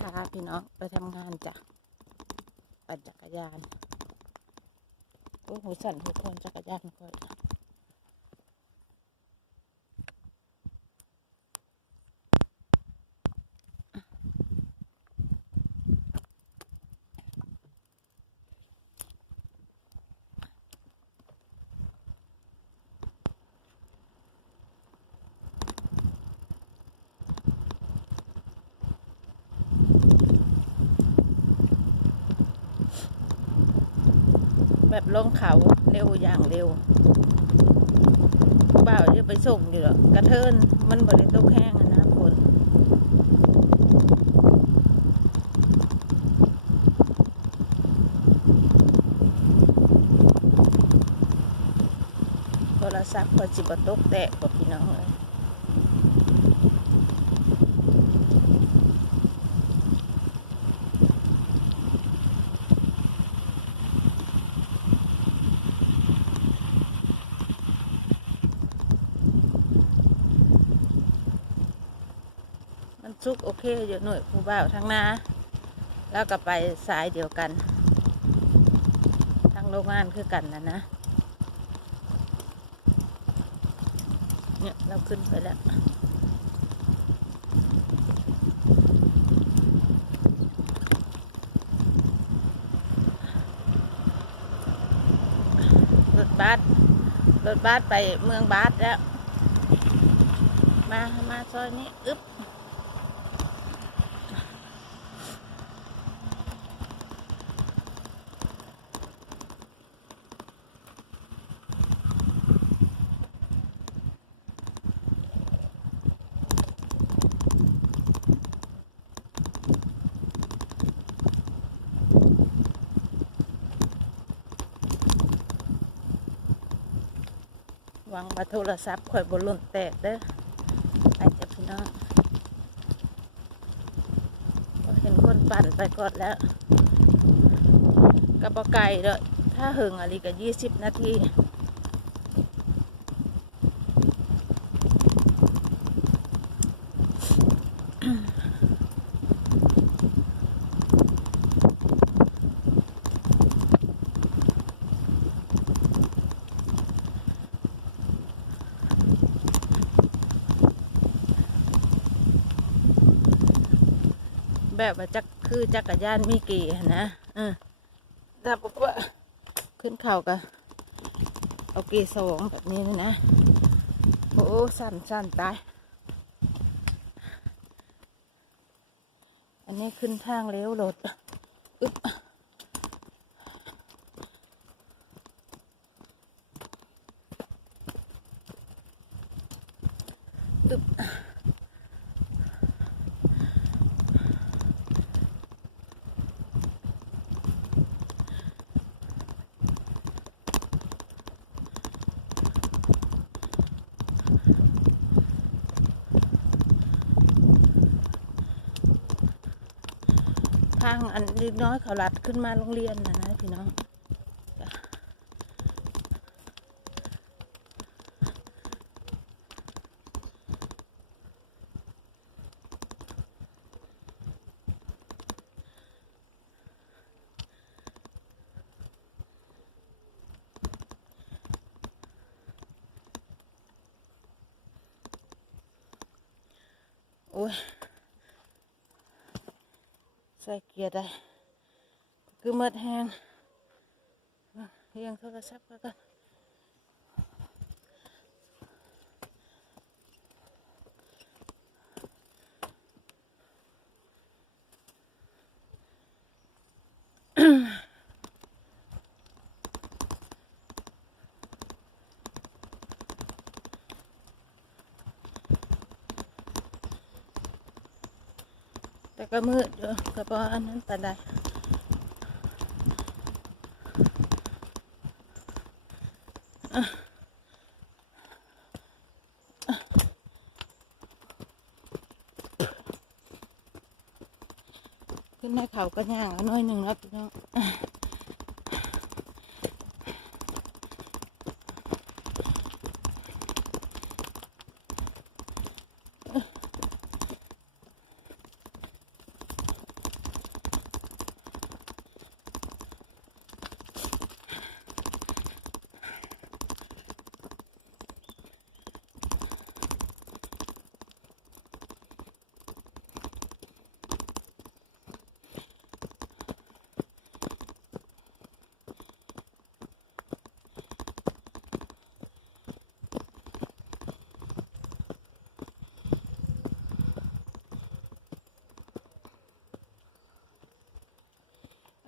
ค่ะพี่น้องไปทำงานจ้ะปั่นจักรยานโอ้โหสั่นทุกคนจักรยานค่ แบบลงเขาเร็วอย่างเร็วบ่าวจะไปส่งอยู่หรอกระเทินมันบริตกแห้งนะฝนโทรศัพท์ก็จิบตกแตกกับพี่น้องเลย ซุกโอเคอยู่หน่วยผู้บ่าวทั้งนาแล้วก็ไปสายเดียวกัน ทั้งโรงงานคือกันนะนะเนี่ยเราขึ้นไปแล้วรถบัสรถบัสไปเมืองบัสแล้ว มา มาซอยนี้ อึ๊บ วังมาโทรศัพท์ข่อยบนล่นแตกเด้อไปจ้ะพี่น้องเห็นคนปั่นไปกดแล้วกระปไก่เด้อถ้าหึงอะไรก็ยี่สิบนาที แบบว่าจักคือจักรยานมีกี่หั้นนะเออถ้าบอกว่าขึ้นเข่าก็เอากี่สองแบบนี้นะนะ โอ้ สั่นสั่นตาย อันนี้ขึ้นทางเลี้ยวรถอึ๊บอึ๊บ อันเล็กน้อยเขาลัดขึ้นมาโรงเรียนนะนะพี่น้องโอ้ย ใส่เกียร์ได้ คือเมดแหงเรียงโทรศัพท์ก็กัน แต่ก็มืดอยู่ก็เพราะอันนั้นปานใดขึ้นในเขาก็ย่างอาหน้อยหนึ่งแล้วพี่น้องอ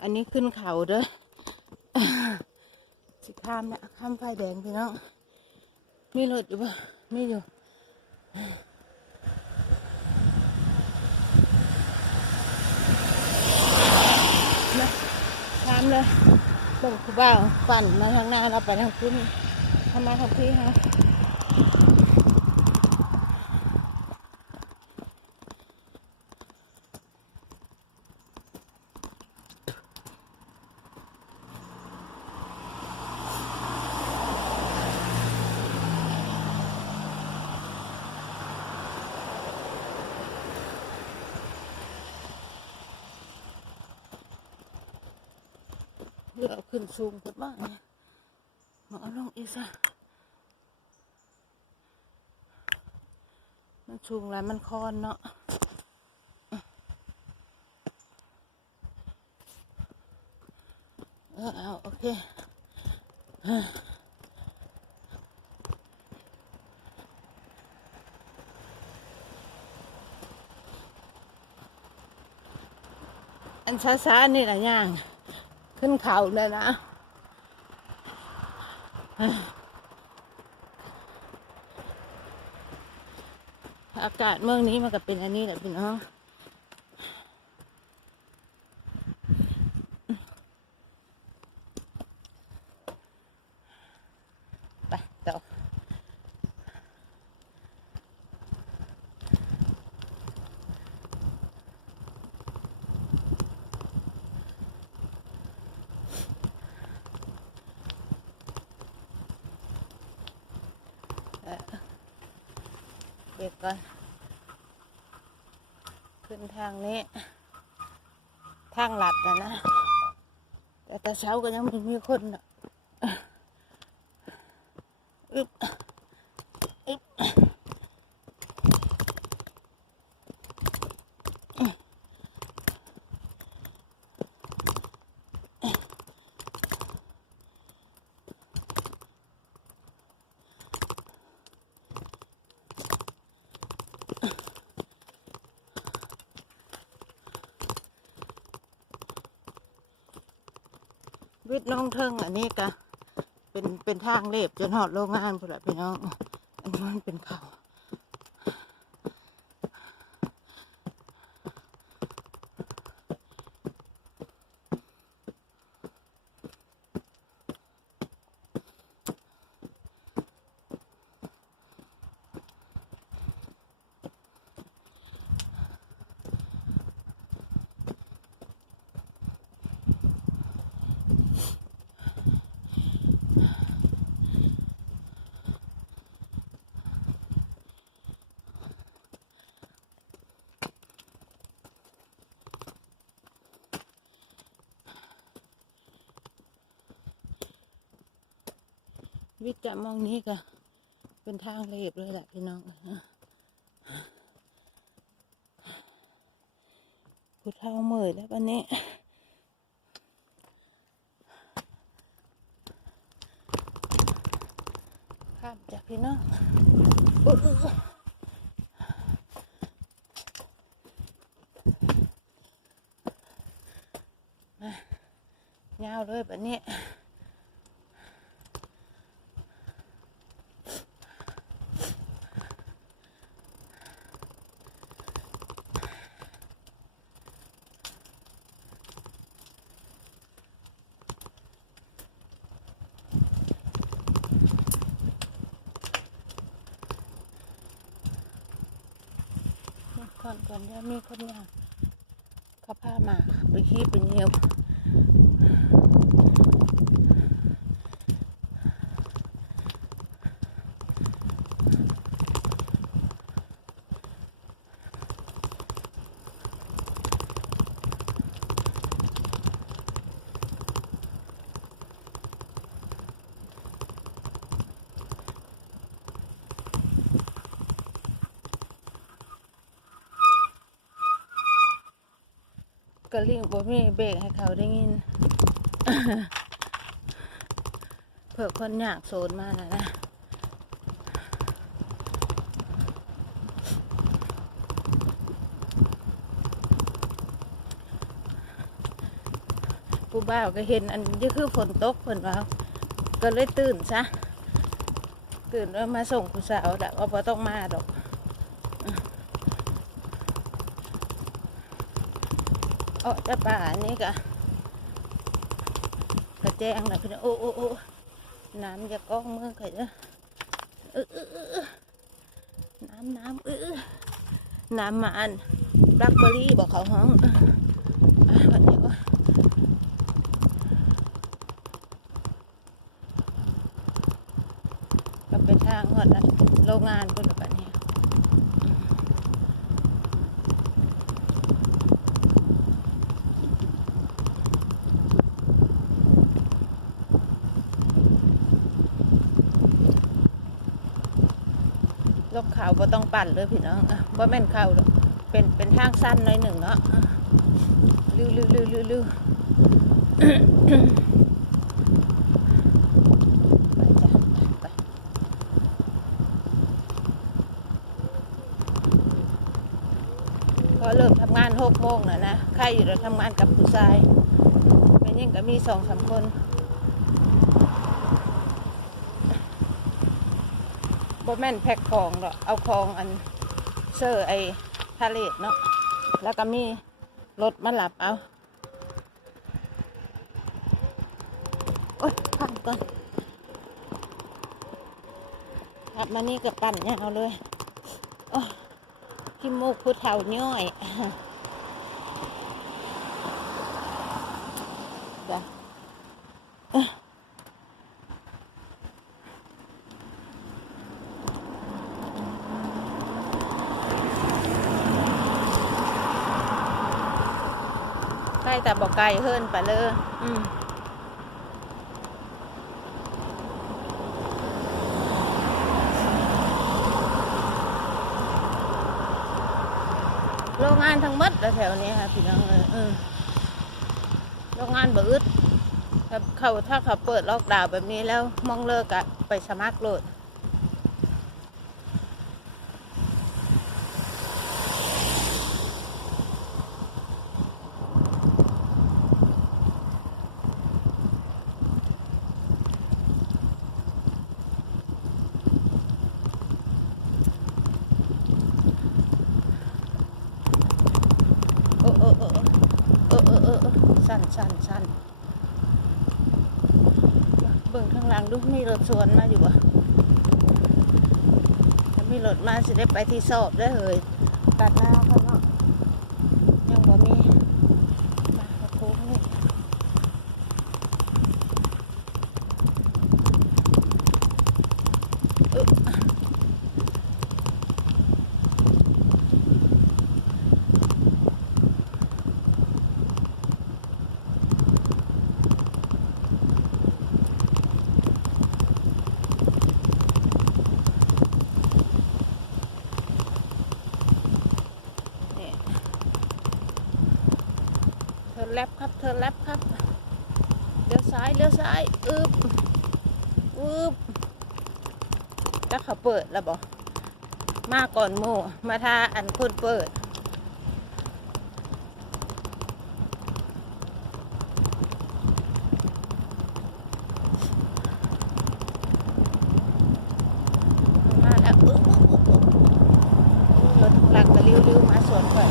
อันนี้ขึ้นเขาเด้อสิข้ามนะข้ามไฟแดงพี่น้องมีรถอยู่ปะมีอยู่นะข้ามเลยเบิ่งคูบ่าวปั่นมาทางหน้าเราไปทางขึ้นทำมาทางพี่ฮะ เลือกเอาขึ้นสูงขึ้นบ้างนะมาเอาลงอีกซะมันสูงแล้วมันคอนเนาะเออเอาโอเคอันช้าๆนี่แหละย่าง ขึ้นเขาเลยนะ อากาศเมืองนี้มันก็เป็นอันนี้แหละพี่น้อง ไปต่อเอ่อเบร ก่อน ขึ้นทางนี้ ทางหลัดนะนะ แต่แต่เช้าก็ยังไม่มีคนอะอึบอึบ วิทย์น้องเทิงอันนี้ก็เป็นเป็นทางเรียบจนหอดโรงงานพุ่นละพี่น้อง อันนี้มันเป็นเขา วิจะมองนี้ก็เป็นทางเรียบเลยแหละพี่น้องผู้เท่าเมื่อยแล้ววันนี้ข้ามจากพี่น้องอุ๊ยอุ๊ยอุ๊ยมายาวเลยแบบนี้ ก่ อนก่อนเดี๋ยามีคนยากเขาพามาไปขี้ไปเหี่ย ก็เรียกบ่มีเบรกให้เขาได้ยิน เผื่อคนอยากโซนมากนะนะผู้บ่าวก็เห็นอันนี้คือฝนตกเพิ่นว่าก็เลยตื่นซะตื่นแล้วมาส่งผู้สาวแหละว่าต้องมาดอก เออแต่ป่านี่ก็กระแจงนะพี่น้องโอ้โอ้โอ้น้ำจะก้องมือใครเด้อเออเออเออเออน้ำน้ำเออน้ำมันบล็คเบอร์รี่บอกเขาห้องวันนี้ก็ก็เป็นทางหอดละโรงงานคนละแบ บนี้ลกเขาบ่ต้องปั่นเลยพี่น้องอะบ่แม่นเขาหรอกเป็นเป็นทางสั้นหน่อยหนึ่งเนาะอะลือลือลือลือลือไปจ้ะไปพอเริ่มทำงานหกโมงแล้วนะใครอยู่เราทำงานกับผู้ชายเป็นยังก็มีสองสามคน บ่แม่นแพ็คของหรอกเอาของอันเซอร์ไอพาเลตเนาะแล้วก็มีรถมาหลับเอาโอ๊ยพักก่อนขับมานี่กับปั่นเนี่ยเอาเลยโอ้ขี้มูกผู้เฒ่าย่อย จ้ะเอ้อใกล้ แต่บอกไกลเฮิรนไปเลยอืมโรงงานทั้งหมดแถวๆนี้ค่ะพี่น้องเอยเออโรงงานบอึดถ้าเขาถ้าเขาเปิดล็อกดาวน์แบบนี้แล้วมองเลิกอะไปสมัครโหลด เออเออเออเออสั่นสั่นสั่นเบิ่งข้างหลังดูมีรถสวนมาอยู่บ่ถ้ามีรถมาสิได้ไปที่สอบได้เลยตัดหน้าเขาเนาะยังบ่มีมาเขาโค้งนี่เอ้อ นี่เธอแลบครับเธอแลบครับเลี้ยวซ้ายเลี้ยวซ้ายอึบอึบแล้วเขาเปิดแล้วบอกมาก่อนโมมาทาอันคนเปิดมาแล้วอึบอึบอึบอึบรถหลังก็ริ้วๆมาสวนก่อน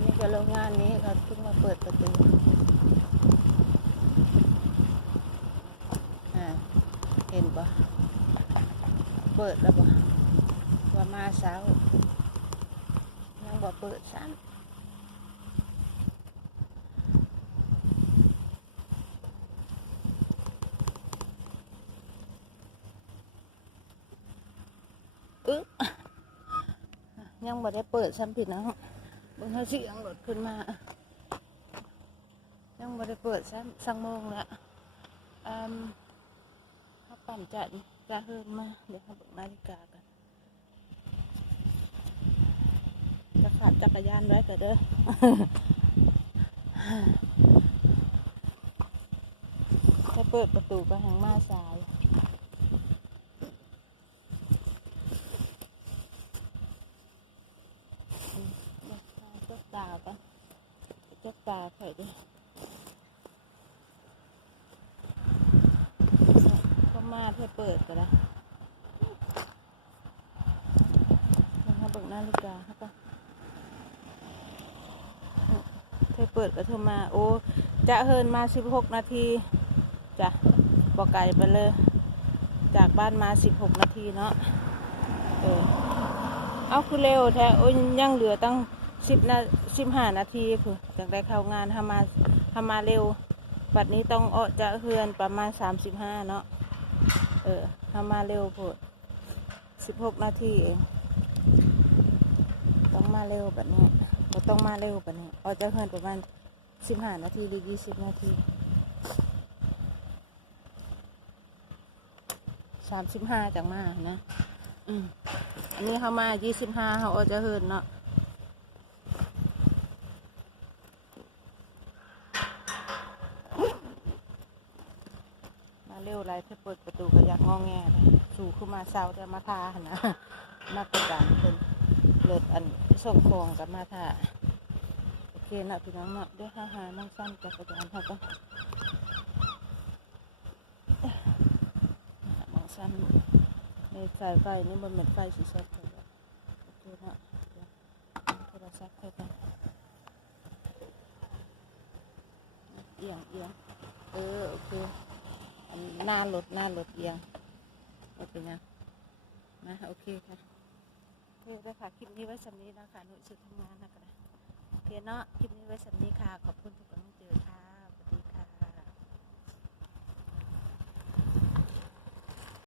นี้ก็โรงงานนี้เขาเพิ่งมาเปิดประตูอ่าเห็นปะ เปิดแล้วปะว่ามาเช้ายังบ่เปิดซ้ำอึ๊ะยังบ่ได้เปิดซ้ำผิดนะเบิ่งเขาเสียงรถขึ้นมา ยังไม่ได้เปิดสักสักโมงละอืมเขาปั่นจัด กระเฮินมาเดี๋ยวเขาเบิ่งนาฬิกากันจะขับจักรยานไว้ก็เด้อจะเปิดประตูก็แหงมาสาย อืมเดี๋ยวหาเจ้าตาปะเจ้าตาไข่ดิก็มาเพื่อเปิดก็ได้ลองมาเบิ่งนาฬิกาครับปะ เธอเปิดก็เธอมาโอ้จะเฮินมาสิบหกนาทีจ้ะบอกไก่ไปเลย จากบ้านมาสิบหกนาทีเนาะเออเอาคือเร็วแท้โอ้ยยังเหลือตั้งสิบนาสิบห้านาทีคือจากได้เข้างานทำมาทำมาเร็วบัดนี้ต้องออกจะเฮือนประมาณสามสิบห้าเนาะเออทำมาเร็วพดสิบหกนาทีเองต้องมาเร็วแบบนี้ ต้องมาเร็วแบบนี้ออกจะเฮือนประมาณสิบห้านาทีหรือยี่สิบนาทีสามสิบห้าจากมานะอืมอันนี้เขามายี่สิบห้าเขาเอาจะเฮินเนาะมาเร็วไรถ้าเปิดประตูก็อยากงอแงเลยสู่ขึ้นมาเศร้าแต่มาทาหนะนักประการเพิ่นเลิศอันส่งคองกับมาทา นะพี่น้องเนาะเดี๋ยวหาหานั่งสั้นจักรยานเขาก็มองสั้นในสายไฟนี่มันเป็นไฟสีสดเลยโอเคนะเดี๋ยวโทรศัพท์เข้าไปเอียงเอียงเออโอเคหน้ารถหน้ารถเอียงโอเคนะนะโอเคค่ะโอเคแล้วค่ะคลิปนี้ไว้สำนี้นะคะหนุ่ยสุดทำงานนะคะ เคเนาะคลิปนี้ไว้สำนี้ค่ะ ขอบคุณทุกคนที่เจอ